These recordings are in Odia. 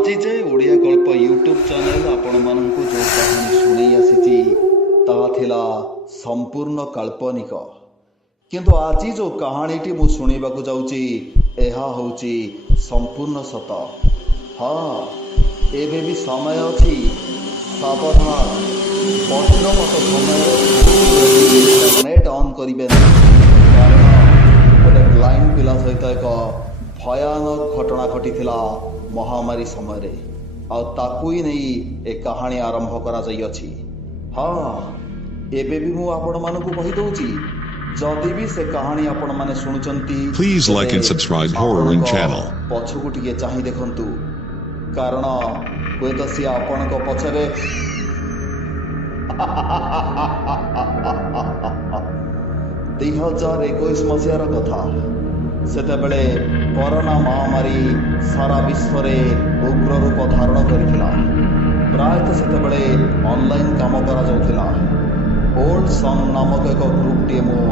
আজি যে ଓଡ଼ିଆ ଗଳ୍ପ ୟୁଟ୍ୟୁବ୍ ଚ୍ୟାନେଲ୍ ଆପଣମାନଙ୍କୁ ଯେଉଁ କାହାଣୀ ଶୁଣେଇ ଆସିଛି ତାହା ଥିଲା ସମ୍ପୂର୍ଣ୍ଣ କାଳ୍ପନିକ। କିନ୍ତୁ ଆଜି ଯେଉଁ କାହାଣୀଟି ମୁଁ ଶୁଣିବାକୁ ଯାଉଛି ଏହା ହେଉଛି ସମ୍ପୂର୍ଣ୍ଣ ସତ। ହଁ, ଏବେ ବି ସମୟ ଅଛି। ସାବଧାନ, ବଜ୍ରପାତ ସମୟରେ ନେଟ୍ ଅନ୍ କରିବେନି, କାରଣ ଗୋଟେ ବ୍ଲାଇଣ୍ଡ ପିଲା ସହିତ ଏକ ଭୟାନକ ଘଟଣା ଘଟିଥିଲା ମହାମାରୀ ସମୟରେ, ଆଉ ତାକୁ ହିଁ ନେଇ ଏ କାହାଣୀ ଆରମ୍ଭ କରାଯାଇଅଛି। ହଁ, ଏବେ ବି ମୁଁ ଆପଣମାନଙ୍କୁ କହିଦେଉଛି, ଯଦି ବି ସେ କାହାଣୀ ଆପଣମାନେ ଶୁଣୁଛନ୍ତି, Please like and subscribe Horror Ring channel. ପଛକୁ ଟିକେ ଚାହିଁ ଦେଖନ୍ତୁ, କାରଣ ହୁଏତ ସିଏ ଆପଣଙ୍କ ପଛରେ 2021 ମସିହାର କଥା। ସେତେବେଳେ କରୋନା ମହାମାରୀ ସାରା ବିଶ୍ୱରେ ଉଗ୍ର ରୂପ ଧାରଣ କରିଥିଲା। ପ୍ରାୟତଃ ସେତେବେଳେ ଅନଲାଇନ୍ କାମ କରାଯାଉଥିଲା। ଓଲ୍ଡ ସନ୍ ନାମକ ଏକ ଗ୍ରୁପ୍ଟିଏ ମୁଁ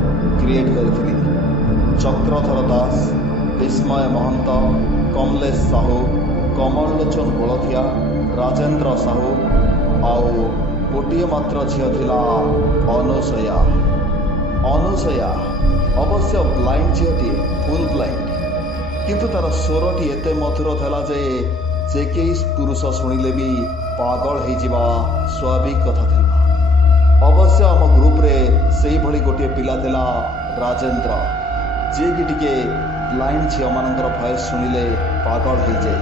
କ୍ରିଏଟ୍ କରିଥିଲି। ଚକ୍ରଧର ଦାସ, ବିସ୍ମୟ ମହନ୍ତ, କମଲେଶ ସାହୁ, କମଳ ଲୋଚନ ଗୋଳଥିଆ, ରାଜେନ୍ଦ୍ର ସାହୁ, ଆଉ ଗୋଟିଏ ମାତ୍ର ଝିଅ ଥିଲା ଅନୁସୟା। ଅନୁସୟା ଅବଶ୍ୟ ବ୍ଲାଇଣ୍ଡ ଝିଅଟିଏ, ଫୁଲ୍ ବ୍ଲାଇଣ୍ଡ, କିନ୍ତୁ ତାର ସ୍ୱରଟି ଏତେ ମଧୁର ଥିଲା ଯେ କେହି ପୁରୁଷ ଶୁଣିଲେ ବି ପାଗଳ ହେଇଯିବା ସ୍ୱାଭାବିକ କଥା ଥିଲା। ଅବଶ୍ୟ ଆମ ଗ୍ରୁପରେ ସେଇଭଳି ଗୋଟିଏ ପିଲା ଥିଲା ରାଜେନ୍ଦ୍ର, ଯିଏକି ଟିକେ ବ୍ଲାଇଣ୍ଡ ଝିଅମାନଙ୍କର ଭଏସ୍ ଶୁଣିଲେ ପାଗଳ ହେଇଯାଏ।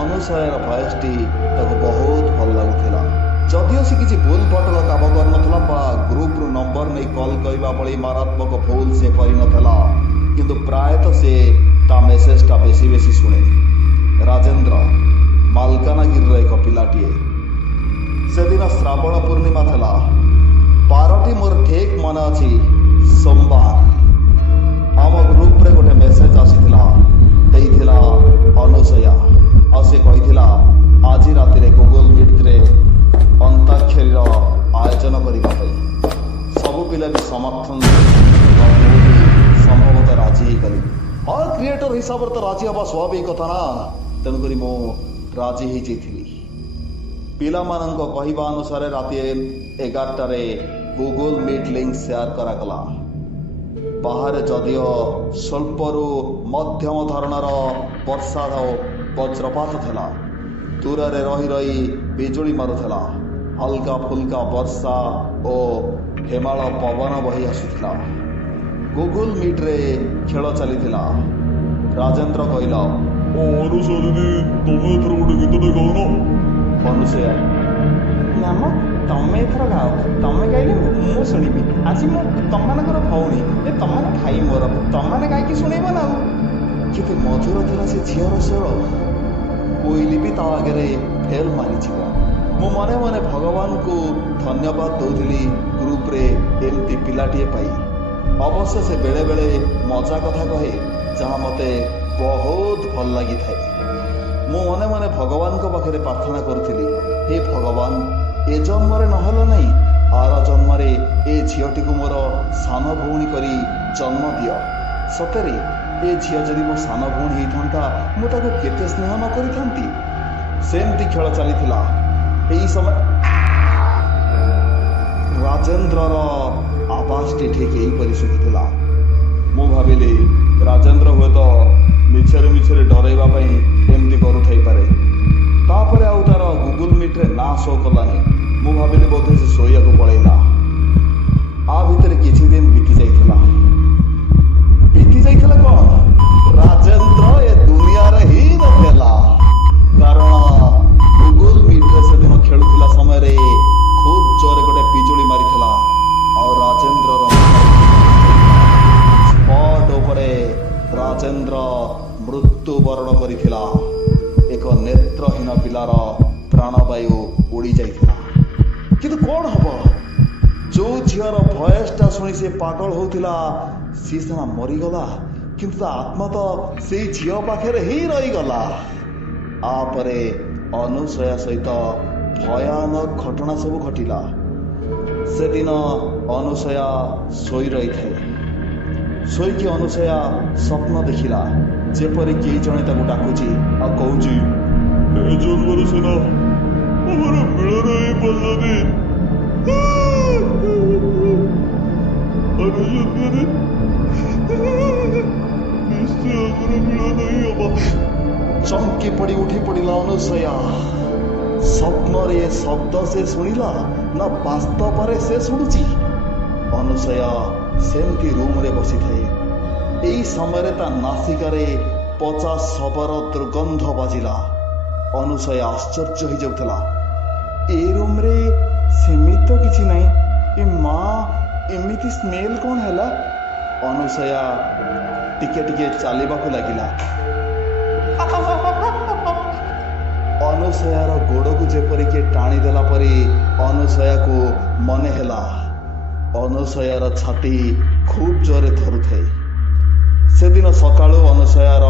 ଅନୁସୟାର ଭଏସ୍ଟି ତାକୁ ବହୁତ ଭଲ ଲାଗୁଥିଲା। ଯଦିଓ ସେ କିଛି ଭୁଲ ପଟଲ କାମ କରିନଥିଲା ବା ଗ୍ରୁପ୍ରୁ ନମ୍ବର ନେଇ କଲ୍ କରିବା ଭଳି ମାରାତ୍ମକ ଭୁଲ ସେ କରିନଥିଲା, କିନ୍ତୁ ପ୍ରାୟତଃ ସେ ତା ମେସେଜଟା ବେଶୀ ବେଶୀ ଶୁଣେ। ରାଜେନ୍ଦ୍ର ମାଲକାନଗିରିର ଏକ ପିଲାଟିଏ। ସେଦିନ ଶ୍ରାବଣ ପୂର୍ଣ୍ଣିମା ଥିଲା। ବାରଟି ମୋର ଠିକ୍ ମନେ ଅଛି, ସୋମବାର। ଆମ ଗ୍ରୁପ୍ରେ ଗୋଟେ ମେସେଜ ଆସିଥିଲା, ଦେଇଥିଲା ଅନୁସୟା, ଆଉ ସେ କହିଥିଲା ଆଜି ରାତିରେ ଗୁଗଲ ମିଟ୍ରେ ଅନ୍ତାକ୍ଷରୀର ଆୟୋଜନ କରିବା ପାଇଁ। ସବୁ ପିଲା ବି ସମର୍ଥନ ସମ୍ଭବତଃ ରାଜି ହେଇଗଲି। ହଁ, କ୍ରିଏଟର ହିସାବରେ ତ ରାଜି ହେବା ସ୍ୱାଭାବିକ କଥା ନା, ତେଣୁକରି ମୁଁ ରାଜି ହେଇଯାଇଥିଲି। ପିଲାମାନଙ୍କ କହିବା ଅନୁସାରେ ରାତି 11ଟାରେ ଗୁଗଲ ମିଟ୍ ଲିଙ୍କ ସେୟାର କରାଗଲା। ବାହାରେ ଯଦିଓ ସ୍ୱଳ୍ପରୁ ମଧ୍ୟମ ଧରଣର ବର୍ଷା ଓ ବଜ୍ରପାତ ଥିଲା, ଦୂରରେ ରହି ରହି ବିଜୁଳି ମାରୁଥିଲା। ହାଲକା ଫୁଲକା ବର୍ଷା ଓ ହେମାଳ ପବନ ବହି ଆସୁଥିଲା। ଗୁଗଲ ମିଟ୍ରେ ଖେଳ ଚାଲିଥିଲା। ରାଜେନ୍ଦ୍ର କହିଲା, ଅନୁସୟା ଦିଦି, ତମେ ଏଥର ଗୋଟେ ଗୀତଟେ ଗାଉନ। ଅନୁସୟା, ନାମ ତମେ ଏଥର ଗାଅ, ତମେ ଗାଇଲେ ମୁଁ ଶୁଣିବି। ଆଜି ମୁଁ ତମମାନଙ୍କର ଭଉଣୀ, ତମମାନେ ଭାଇ ମୋର, ତମମାନେ ଗାଇକି ଶୁଣେଇବ ନା। ଆଉ କେତେ ମଧୁର ଥିଲା ସେ ଝିଅର ସ୍ୱର, କୋଇଲି ବି ତା ଆଗରେ ଫେଲ୍ ମାରିଯିବ। ମୁଁ ମନେ ମନେ ଭଗବାନଙ୍କୁ ଧନ୍ୟବାଦ ଦେଉଥିଲି ଗ୍ରୁପ୍ରେ ଏମିତି ପିଲାଟିଏ ପାଇ। ଅବଶ୍ୟ ସେ ବେଳେବେଳେ ମଜା କଥା କହେ, ଯାହା ମୋତେ ବହୁତ ଭଲ ଲାଗିଥାଏ। ମୁଁ ମନେ ମନେ ଭଗବାନଙ୍କ ପାଖରେ ପ୍ରାର୍ଥନା କରୁଥିଲି, ହେ ଭଗବାନ, ଏ ଜନ୍ମରେ ନହେଲା ନାହିଁ, ଆର ଜନ୍ମରେ ଏ ଝିଅଟିକୁ ମୋର ସାନ ଭଉଣୀ କରି ଜନ୍ମ ଦିଅ। ସତରେ ଏ ଝିଅ ଯଦି ମୋ ସାନ ଭଉଣୀ ହେଇଥାନ୍ତା, ମୁଁ ତାକୁ କେତେ ସ୍ନେହ ନ କରିଥାନ୍ତି। ସେମିତି ଖେଳ ଚାଲିଥିଲା। ଏହି ସମୟ ରାଜେନ୍ଦ୍ରର ଆବାଜଟି ଠିକ୍ ଏହିପରି ଶୁଭିଥିଲା। ମୁଁ ଭାବିଲି ରାଜେନ୍ଦ୍ର ହୁଏତ ମିଛରେ ମିଛରେ ଡରାଇବା ପାଇଁ ଏମିତି କରୁଥାଇପାରେ। ତାପରେ ଆଉ ତାର ଗୁଗଲ ମିଟ୍ରେ ନାଁ ଶୋ କଲାନି। ମୁଁ ଭାବିଲି ବୋଧେ ସେ ଶୋଇବାକୁ ପଳେଇଲା। ଆ ଭିତରେ କିଛି ଦିନ ବିତି ଯାଇଥିଲା କ'ଣ, ରାଜେନ୍ଦ୍ର ଏ ଦୁନିଆରେ ହିଁ ନଥିଲା। କାରଣ ଗୁଗଲ ମିଟ୍ରେ ସେଦିନ ଖେଳୁଥିଲା ସମୟରେ ଖୁବ୍ ଜୋରେ ଗୋଟେ ବିଜୁଳି ମାରିଥିଲା, ଆଉ ରାଜେନ୍ଦ୍ରର ସ୍ପଟ୍ ଉପରେ ରାଜେନ୍ଦ୍ର ମୃତ୍ୟୁବରଣ କରିଥିଲା। ଏକ ନେତ୍ରହୀନ ପିଲାର ପ୍ରାଣବାୟୁ ଉଡ଼ି ଯାଇଥିଲା। କିନ୍ତୁ କ'ଣ ହବ, ଯୋଉ ଝିଅର ଭଏସଟା ଶୁଣି ସେ ପାଗଳ ହଉଥିଲା, ସିଏ ସିନା ମରିଗଲା, କିନ୍ତୁ ତା ଆତ୍ମା ତ ସେଇ ଝିଅ ପାଖରେ ହିଁ ରହିଗଲା। ଆପରେ ଅନୁସୟା ସହିତ ଭୟାନକ ଘଟଣା ସବୁ ଘଟିଲା। ସେଦିନ ଅନୁସୟା ଶୋଇ ରହିଥାଏ। ଶୋଇକି ଅନୁସୟା ସ୍ୱପ୍ନ ଦେଖିଲା, ଯେପରି କେହି ଜଣେ ତାକୁ ଡାକୁଛି ଆଉ କହୁଛି, ଜନ୍ମର ସେନା ଆମର ମିଳନ ହେଇପାରିଲାନି। ଆର ଜନ୍ମରେ ନିଶ୍ଚୟ ଆମର ମିଳନ ହିଁ ହବ। ଚମକି ପଡ଼ି ଉଠି ପଡ଼ିଲା ଅନୁସୟା। ସ୍ୱପ୍ନରେ ଏ ଶବ୍ଦ ସେ ଶୁଣିଲା ନା ବାସ୍ତବରେ ସେ ଶୁଣୁଛି? ଅନୁସୟା ସେମିତି ରୁମ୍ରେ ବସିଥାଏ। ଏହି ସମୟରେ ତା ନାସିକାରେ ପଚା ଶବର ଦୁର୍ଗନ୍ଧ ବାଜିଲା। ଅନୁସୟା ଆଶ୍ଚର୍ଯ୍ୟ ହେଇଯାଉଥିଲା। ଏ ରୁମ୍ରେ ସେମିତି ତ କିଛି ନାହିଁ, ଏ ମା ଏମିତି ସ୍ମେଲ କ'ଣ ହେଲା? ଅନୁସୟା ଟିକେ ଟିକେ ଚାଲିବାକୁ ଲାଗିଲା। ଅନୁସୟାର ଗୋଡ଼କୁ ଯେପରି କିଏ ଟାଣିଦେଲା ପରି ଅନୁସୟାକୁ ମନେ ହେଲା। ଅନୁସୟାର ଛାତି ଖୁବ୍ ଜୋରେ ଥରୁଥାଏ। ସେଦିନ ସକାଳୁ ଅନୁସୟାର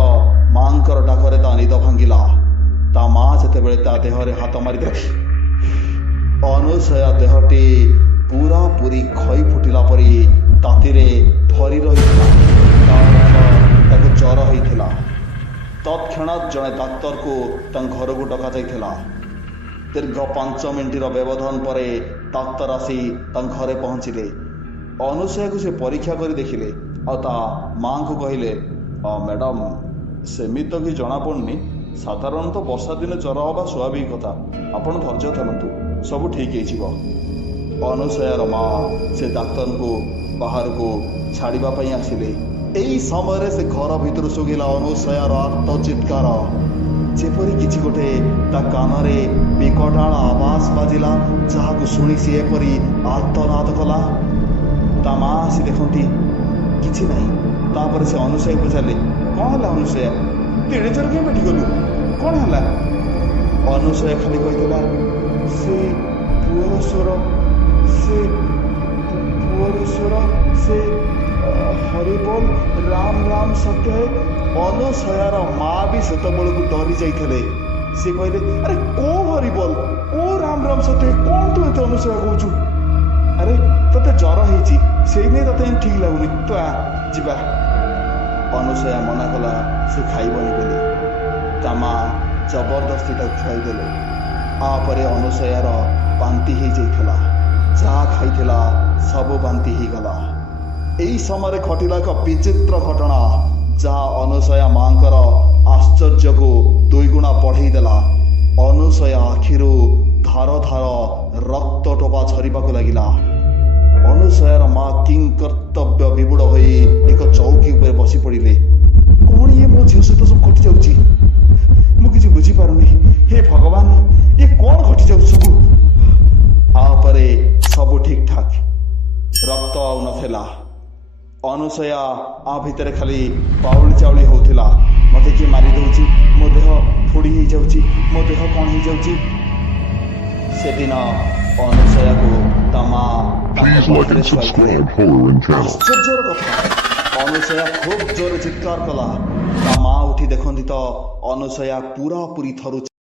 ମାଙ୍କର ଡାକରେ ତା ନିଦ ଭାଙ୍ଗିଲା। ତା ମା ଯେତେବେଳେ ତା ଦେହରେ ହାତ ମାରିଦେଲେ, ଅନୁସୟା ଦେହଟି ପୁରାପୁରି ଖଇ ଫୁଟିଲା ପରି ତାତିରେ ଥରି ରହିଥିଲା। ତାକୁ ଜ୍ୱର ହେଇଥିଲା। ତତ୍କ୍ଷଣାତ୍ ଜଣେ ଡାକ୍ତରକୁ ତାଙ୍କ ଘରକୁ ଡକାଯାଇଥିଲା। ଦୀର୍ଘ 5 ମିନିଟର ବ୍ୟବଧାନ ପରେ ଡାକ୍ତର ଆସି ତାଙ୍କ ଘରେ ପହଞ୍ଚିଲେ। ଅନୁସୟାକୁ ସେ ପରୀକ୍ଷା କରି ଦେଖିଲେ ଆଉ ତା ମାଙ୍କୁ କହିଲେ, ମ୍ୟାଡ଼ାମ୍ ସେମିତି ତ କିଛି ଜଣାପଡ଼ୁନି, ସାଧାରଣତଃ ବର୍ଷା ଦିନେ ଜ୍ୱର ହେବା ସ୍ୱାଭାବିକ କଥା, ଆପଣ ଧୈର୍ଯ୍ୟ ଧରନ୍ତୁ, ସବୁ ଠିକ୍ ହେଇଯିବ। ଅନୁସୟାର ମା ସେ ଡାକ୍ତରଙ୍କୁ ବାହାରକୁ ଛାଡ଼ିବା ପାଇଁ ଆସିଲେ। ଏହି ସମୟରେ ସେ ଘର ଭିତରୁ ଶୁଭିଲା ଅନୁସୟାର ଆର୍ତ୍ତ ଚିତ୍କାର। ଯେପରି କିଛି ଗୋଟେ ତା କାନରେ ବିକଟାଳ ଆବାଜ ବାଜିଲା, ଯାହାକୁ ଶୁଣି ସେ ଏପରି ଆର୍ତ୍ତନାଦ କଲା। ତା ମା ଆସି ଦେଖନ୍ତି କିଛି ନାହିଁ। ତାପରେ ସେ ଅନୁସୟାକୁ ପଚାରିଲେ, କ'ଣ ହେଲା ଅନୁସୟା, ତୁ ଏଡ଼େ ଜୋର କାହିଁ ପାଟି କଲୁ, କ'ଣ ହେଲା? ଅନୁସୟା ଖାଲି କହିଥିଲା, ସେ ପୁଅର ସ୍ୱର, ସେ ପୁଅର ସ୍ୱର, ସେ ହରିବୋଲ ରାମ ରାମ ସତ୍ୟ ହେ। ଅନୁସୟାର ମା ବି ସେତେବେଳକୁ ଡରି ଯାଇଥିଲେ। ସେ କହିଲେ, ଆରେ କୋଉ ହରିବୋଲ, କୋଉ ରାମ ରାମ ସତ୍ୟ ହେ, କ'ଣ ତୁ ଏତେ ଅନୁସୟା କହୁଛୁ? ଆରେ ତତେ ଜ୍ୱର ହେଇଛି, ସେଇଥିପାଇଁ ତତେ ଠିକ୍ ଲାଗୁନି, ତୁ ଆ ଯିବା। ଅନୁସୟା ମନା କଲା, ସେ ଖାଇବନି ବୋଲି। ତା ମା ଜବରଦସ୍ତି ତାକୁ ଖୁଆଇଦେଲେ। ତାପରେ ଅନୁସୟାର ବାନ୍ତି ହେଇଯାଇଥିଲା। ଯାହା ଖାଇଥିଲା ସବୁ ବାନ୍ତି ହେଇଗଲା। ଏହି ସମୟରେ ଘଟିଲା ଏକ ବିଚିତ୍ର ଘଟଣା, ଯାହା ଅନୁସୟା ମାଙ୍କର ଆଶ୍ଚର୍ଯ୍ୟକୁ 2 ଗୁଣା ବଢ଼େଇ ଦେଲା। ଅନୁସୟା ଆଖିରୁ ଧାର ଧାର ରକ୍ତ ଟୋପା ଝରିବାକୁ ଲାଗିଲା। ଅନୁସୟାର ମା କିଂ କର୍ତ୍ତବ୍ୟ ବିବୁଡ଼ ହୋଇ ଏକ ଚୌକି ଉପରେ ବସି ପଡ଼ିଲେ। କ'ଣ ଇଏ ମୋ ଝିଅ ସହିତ ସବୁ ଘଟି ଯାଉଛି? ମୁଁ କିଛି ବୁଝିପାରୁନି। ହେ ଭଗବାନ, ଏ କ'ଣ ଘଟି ଯାଉଛି ସବୁ? ତାପରେ ସବୁ ଠିକ୍ ଠାକ୍, ରକ୍ତ ଆଉ ନଥିଲା। ଅନୁସୟା ଭିତରେ ଖାଲି ବାଉଳି ଚାଉଳି ହେଉଥିଲା। ମୋତେ କିଏ ମାରି ଦେଉଛି, ମୋ ଦେହ ଫୋଡ଼ି ହେଇଯାଉଛି, ମୋ ଦେହ କ'ଣ ହେଇଯାଉଛି? ସେଦିନ ଅନୁସୟାକୁ ତା ମା ଆଶ୍ଚର୍ଯ୍ୟର କଥା, ଅନୁସୟା ଖୁବ୍ ଜୋରେ ଚିତ୍କାର କଲା। ତା ମା ଉଠି ଦେଖନ୍ତି ତ ଅନୁସୟା ପୁରାପୁରି ଥରୁଛି।